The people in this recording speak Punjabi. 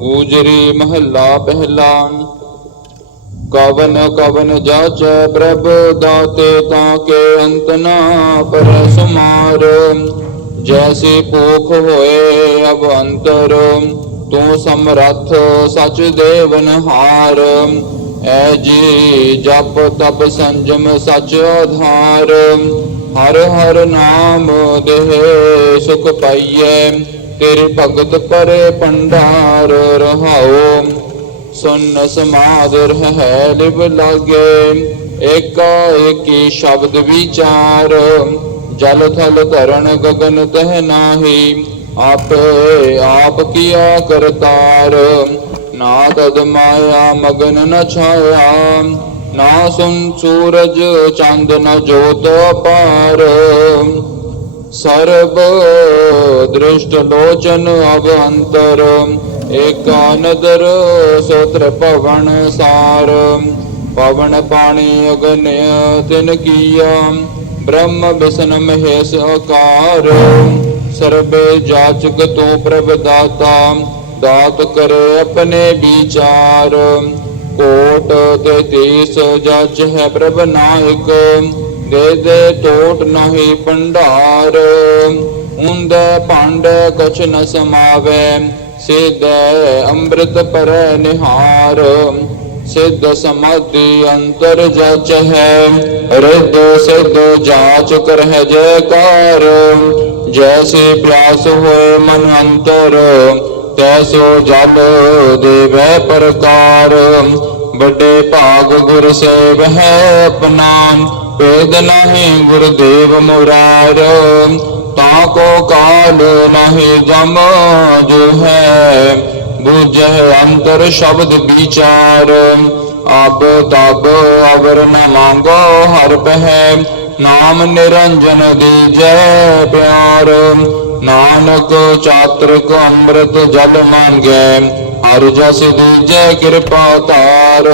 ਗੂਜਰੀ ਮਹੱਲਾ ਪਹਿਲਾ ਕਵਨ ਕਵਨ ਜਾਚੈ ਪ੍ਰਭ ਦਾਤੇ ਤਾਂ ਕੇ ਅੰਤ ਨਾ ਪਰ ਸੁਮਾਰ। ਜੈਸੀ ਭੂਖ ਹੋਏ ਅਬ ਅੰਤਰ, ਤੂੰ ਸਮਰੱਥ ਸਚ ਦੇਵਨ ਹਾਰ। ਐ ਜੀ ਜਪ ਤਪ ਸੰਜਮ ਸਚ ਆਧਾਰ। ਹਰ ਹਰ ਨਾਮ ਦੇਹ ਸੁਖ ਪਾਈਐ ਤੇਰੇ ਭਗਤ ਪਰੇ ਪੰਡਾਰ ਰਹਾਓ। ਸੁਨ ਸਮਾਦ ਰਹਿ ਲਿਵ ਲਾਗੇ। ਏਕਾ ਏਕੀ ਸ਼ਬਦ ਵਿਚਾਰ। ਜਲ ਥਲ ਧਰਨ ਗਗਨ ਤਹ ਨਾਹੀ। ਆਪੇ ਆਪ ਕੀਆ ਕਰਤਾਰ। ਨਾ ਤਦ ਮਾਇਆ ਮਗਨ ਨ ਛਾਇਆ। ਨਾ ਸੁਨ ਸੂਰਜ ਚੰਦ ਨ ਜੋਤ ਅਪਾਰ। ਸਰਬ ਦ੍ਰਿਸ਼ਟ ਲੋਚਨ ਅਬ ਅੰਤਰ ਏਕਾ ਨਦਰ ਸੋਤਰ ਪਵਨ ਸਾਰ। ਪਵਨ ਪਾਣੀ ਅਗਨਿ ਤਿਨ ਕੀਆ, ਬ੍ਰਹਮ ਵਿਸ਼ਨ ਸਰਬੇ ਜਾਚਕ ਤੂੰ ਪ੍ਰਭ ਦਾਤਾ, ਦਾਤ ਕਰੇ ਆਪਣੇ ਵਿਚਾਰ। ਕੋਟ ਤੇ ਤੀਸ ਜਚ ਹੈ ਪ੍ਰਭ ਨਾਇਕ, ਦੇ ਦੇ ਟੋਟ ਨਹੀਂ ਭੰਡਾਰ। ਹੁੰਦੇ ਭਾਂਡ ਕਛ ਨ ਸਮਾਵੇ, ਸਿਧੈ ਅੰਮ੍ਰਿਤ ਪਰ ਨਿਹਾਰ। ਸਿੱਧ ਸਮਾਧੀ ਅੰਤਰ ਜਚ ਹੈ, ਰਿੱਧ ਸਿੱਧ ਜਾਚ ਕਰਹਿ ਜੈਕਾਰ। ਜੈਸੇ ਪਿਆਸ ਹੋਏ ਮਨ ਅੰਤਰ, ਤੈਸੋ ਜਲ ਦੇਵੈ ਪ੍ਰਕਾਰ। ਵੱਡੇ ਭਾਗ ਗੁਰ ਸੇਵ ਹੈ ਆਪਣਾ ਭੇਦ ਨਹੀਂ ਗੁਰਦੇਵ ਮੁਰਾਰ। ਤਾ ਕੋ ਕਾਲ ਨਹੀਂ ਜਮ ਜੋ ਹੈ ਬੁਝੈ ਅੰਤਰ ਸ਼ਬਦ ਵਿਚਾਰ। ਅਬ ਤਬ ਅਵਰ ਨ ਮੰਗੋ, ਹਰ ਪਹਿ ਨਾਮ ਨਿਰੰਜਨ ਦੀਜੈ ਪਿਆਰ। ਨਾਨਕ ਚਾਤ੍ਰਿਕ ਅੰਮ੍ਰਿਤ ਜਲ ਮੰਗੈ, ਹਰ ਜਸ ਦੀਜੈ ਕਿਰਪਾ ਤਾਰ